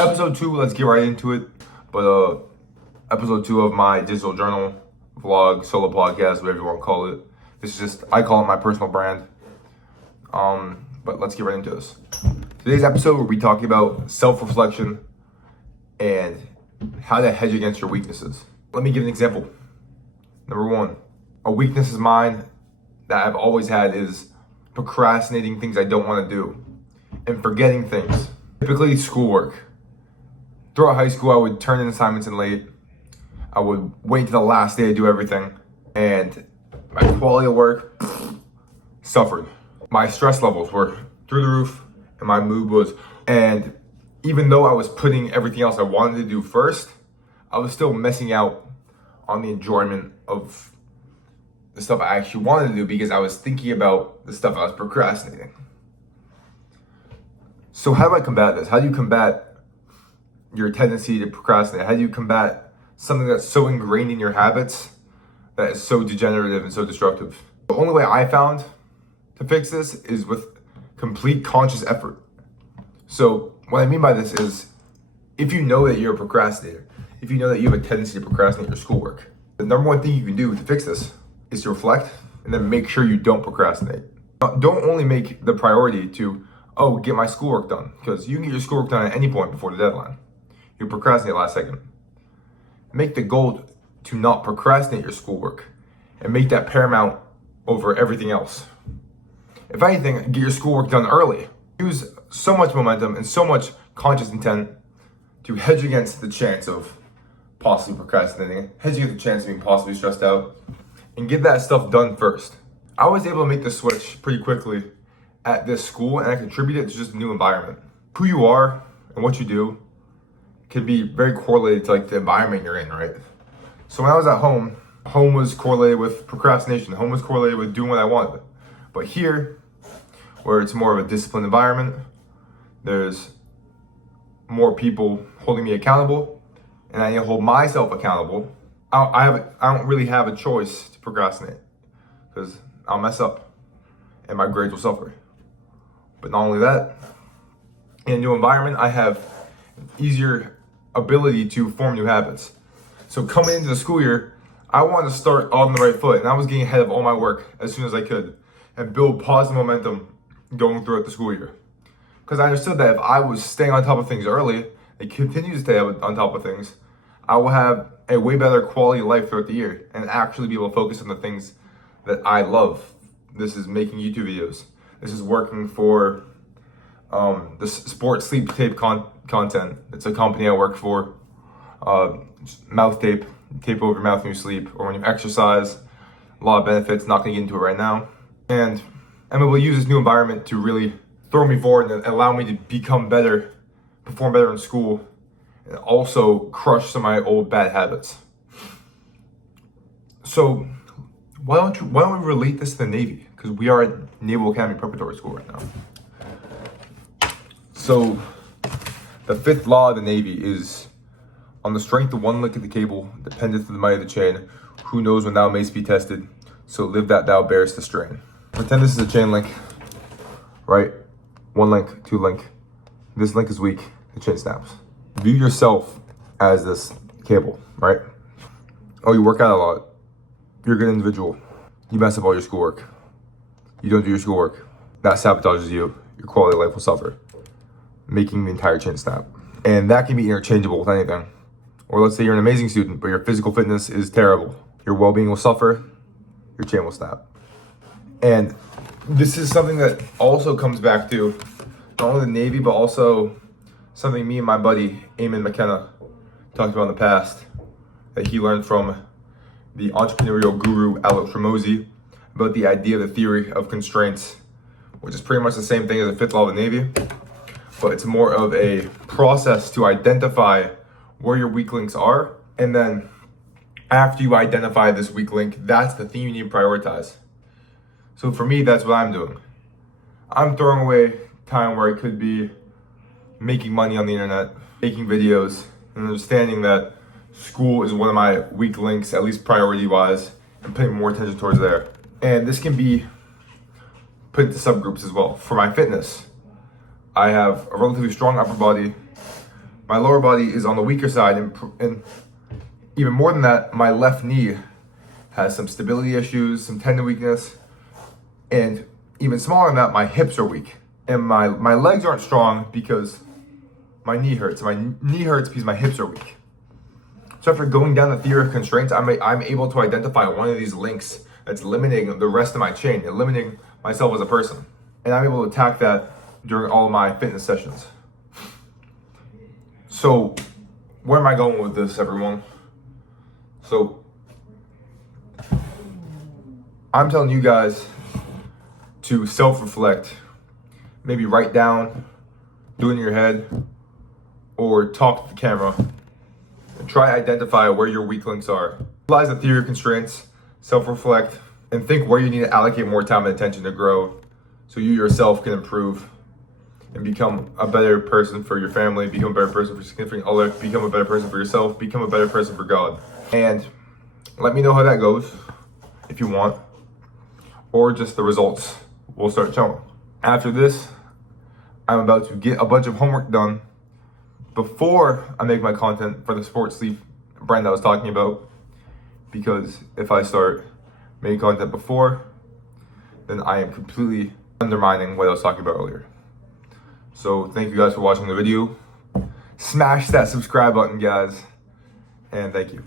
Episode 2, let's get right into it. But episode 2 of my digital journal, vlog, solo podcast, whatever you want to call it. This is just, I call it my personal brand. But let's get right into this. Today's episode, we'll be talking about self-reflection and how to hedge against your weaknesses. Let me give an example. Number 1, a weakness of mine that I've always had is procrastinating things I don't want to do and forgetting things. Typically schoolwork. Throughout high school, I would turn in assignments in late. I would wait to the last day to do everything, and my quality of work suffered. My stress levels were through the roof, and my mood was, and even though I was putting everything else I wanted to do first, I was still missing out on the enjoyment of the stuff I actually wanted to do because I was thinking about the stuff I was procrastinating. So how do I combat this? How do you combat your tendency to procrastinate? How do you combat something that's so ingrained in your habits that is so degenerative and so destructive? The only way I found to fix this is with complete conscious effort. So what I mean by this is, if you know that you're a procrastinator, if you know that you have a tendency to procrastinate your schoolwork, the number one thing you can do to fix this is to reflect and then make sure you don't procrastinate. Don't only make the priority to, get my schoolwork done, because you can get your schoolwork done at any point before the deadline. You procrastinate last second. Make the goal to not procrastinate your schoolwork and make that paramount over everything else. If anything, get your schoolwork done early. Use so much momentum and so much conscious intent to hedge against the chance of possibly procrastinating, hedge against the chance of being possibly stressed out, and get that stuff done first. I was able to make the switch pretty quickly at this school, and I contributed to just a new environment. Who you are and what you do can be very correlated to the environment you're in, right? So when I was at home was correlated with procrastination. Home was correlated with doing what I wanted. But here, where it's more of a disciplined environment, there's more people holding me accountable, and I need to hold myself accountable. I don't really have a choice to procrastinate because I'll mess up and my grades will suffer. But not only that, in a new environment, I have an easier ability to form new habits. So coming into the school year, I wanted to start on the right foot, and I was getting ahead of all my work as soon as I could and build positive momentum going throughout the school year. Because I understood that if I was staying on top of things early and continue to stay on top of things, I will have a way better quality of life throughout the year and actually be able to focus on the things that I love. This is making YouTube videos. This is working for the sports sleep tape content. It's a company I work for. Mouth tape over your mouth when you sleep or when you exercise. A lot of benefits, not gonna get into it right now. And I'm able to use this new environment to really throw me forward and allow me to become better, perform better in school, and also crush some of my old bad habits. So why don't we relate this to the Navy? Because we are at Naval Academy Preparatory School right now. So the 5th law of the Navy is, on the strength of one link of the cable, dependeth the might of the chain. Who knows when thou mayst be tested? So live that thou bearest the strain. Pretend this is a chain link, right? 1 link, 2 link. This link is weak, the chain snaps. View yourself as this cable, right? You work out a lot. You're a good individual. You mess up all your schoolwork. You don't do your schoolwork. That sabotages you. Your quality of life will suffer, making the entire chain snap. And that can be interchangeable with anything. Or let's say you're an amazing student, but your physical fitness is terrible. Your well-being will suffer. Your chain will snap. And this is something that also comes back to not only the Navy, but also something me and my buddy, Eamon McKenna, talked about in the past, that he learned from the entrepreneurial guru, Alex Ramosi, about the idea of the theory of constraints, which is pretty much the same thing as the 5th law of the Navy, but it's more of a process to identify where your weak links are. And then after you identify this weak link, that's the thing you need to prioritize. So for me, that's what I'm doing. I'm throwing away time where I could be making money on the internet, making videos, and understanding that school is one of my weak links, at least priority-wise, and putting more attention towards there. And this can be put into subgroups as well. For my fitness, I have a relatively strong upper body. my lower body is on the weaker side, and even more than that, my left knee has some stability issues, some tendon weakness, and even smaller than that, my hips are weak. And my legs aren't strong because my knee hurts. My knee hurts because my hips are weak. So after going down the theory of constraints, I'm able to identify one of these links that's limiting the rest of my chain, and limiting myself as a person. And I'm able to attack that during all of my fitness sessions. So where am I going with this, everyone? So I'm telling you guys to self-reflect, maybe write down, do it in your head, or talk to the camera, and try to identify where your weak links are. Realize the theory of constraints, self-reflect, and think where you need to allocate more time and attention to grow so you yourself can improve and become a better person for your family, become a better person for your significant other, become a better person for yourself, become a better person for God. And let me know how that goes if you want, or just the results will start showing. After this, I'm about to get a bunch of homework done before I make my content for the sports sleep brand I was talking about, because if I start making content before, then I am completely undermining what I was talking about earlier. So thank you guys for watching the video. Smash that subscribe button, guys, and thank you.